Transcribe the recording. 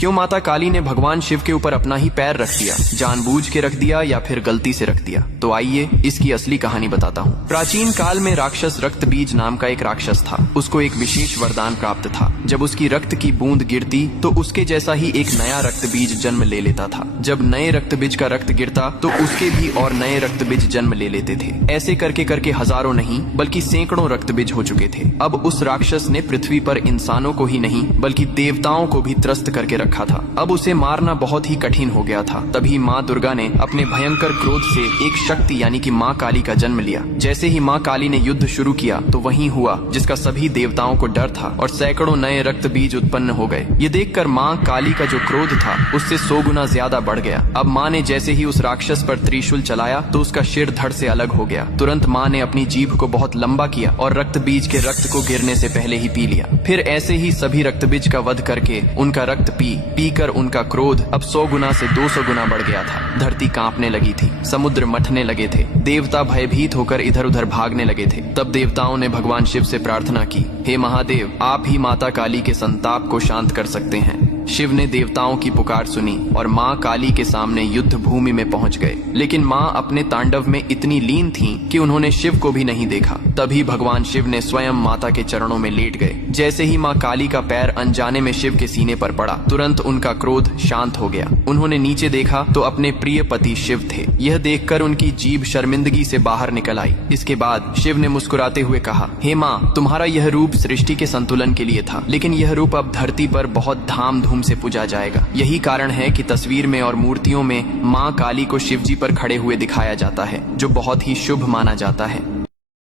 क्यों माता काली ने भगवान शिव के ऊपर अपना ही पैर रख दिया? जानबूझ के रख दिया या फिर गलती से रख दिया? तो आइए इसकी असली कहानी बताता हूँ। प्राचीन काल में राक्षस रक्त बीज नाम का एक राक्षस था। उसको एक विशेष वरदान प्राप्त था। जब उसकी रक्त की बूंद गिरती तो उसके जैसा ही एक नया रक्त बीज जन्म ले लेता था। जब नए रक्त बीज का रक्त गिरता तो उसके भी और नए रक्त बीज जन्म ले लेते थे। ऐसे करके करके हजारों नहीं बल्कि सैकड़ों रक्त बीज हो चुके थे। अब उस राक्षस ने पृथ्वी पर इंसानों को ही नहीं बल्कि देवताओं को भी त्रस्त करके रखा था। अब उसे मारना बहुत ही कठिन हो गया था। तभी माँ दुर्गा ने अपने भयंकर क्रोध से एक शक्ति यानी कि माँ काली का जन्म लिया। जैसे ही माँ काली ने युद्ध शुरू किया तो वही हुआ जिसका सभी देवताओं को डर था और सैकड़ों नए रक्त बीज उत्पन्न हो गए। ये देखकर माँ काली का जो क्रोध था उससे 100 गुना ज्यादा बढ़ गया। अब माँ ने जैसे ही उस राक्षस पर त्रिशूल चलाया तो उसका सिर धड़ से अलग हो गया। तुरंत माँ ने अपनी जीभ को बहुत लंबा किया और रक्त बीज के रक्त को गिरने से पहले ही पी लिया। फिर ऐसे ही सभी रक्त बीज का वध करके उनका रक्त पी कर उनका क्रोध अब 100 गुना से 200 गुना बढ़ गया था। धरती कांपने लगी थी, समुद्र मथने लगे थे, देवता भयभीत होकर इधर उधर भागने लगे थे। तब देवताओं ने भगवान शिव से प्रार्थना की, हे महादेव, आप ही माता काली के संताप को शांत कर सकते हैं। शिव ने देवताओं की पुकार सुनी और माँ काली के सामने युद्ध भूमि में पहुंच गए। लेकिन माँ अपने तांडव में इतनी लीन थीं कि उन्होंने शिव को भी नहीं देखा। तभी भगवान शिव ने स्वयं माता के चरणों में लेट गए। जैसे ही माँ काली का पैर अनजाने में शिव के सीने पर पड़ा, तुरंत उनका क्रोध शांत हो गया। उन्होंने नीचे देखा तो अपने प्रिय पति शिव थे। यह देखकर उनकी जीभ शर्मिंदगी से बाहर निकल आई। इसके बाद शिव ने मुस्कुराते हुए कहा, हे माँ, तुम्हारा यह रूप सृष्टि के संतुलन के लिए था, लेकिन यह रूप अब धरती पर बहुत धाम से पूजा जाएगा। यही कारण है कि तस्वीर में और मूर्तियों में माँ काली को शिवजी पर खड़े हुए दिखाया जाता है, जो बहुत ही शुभ माना जाता है।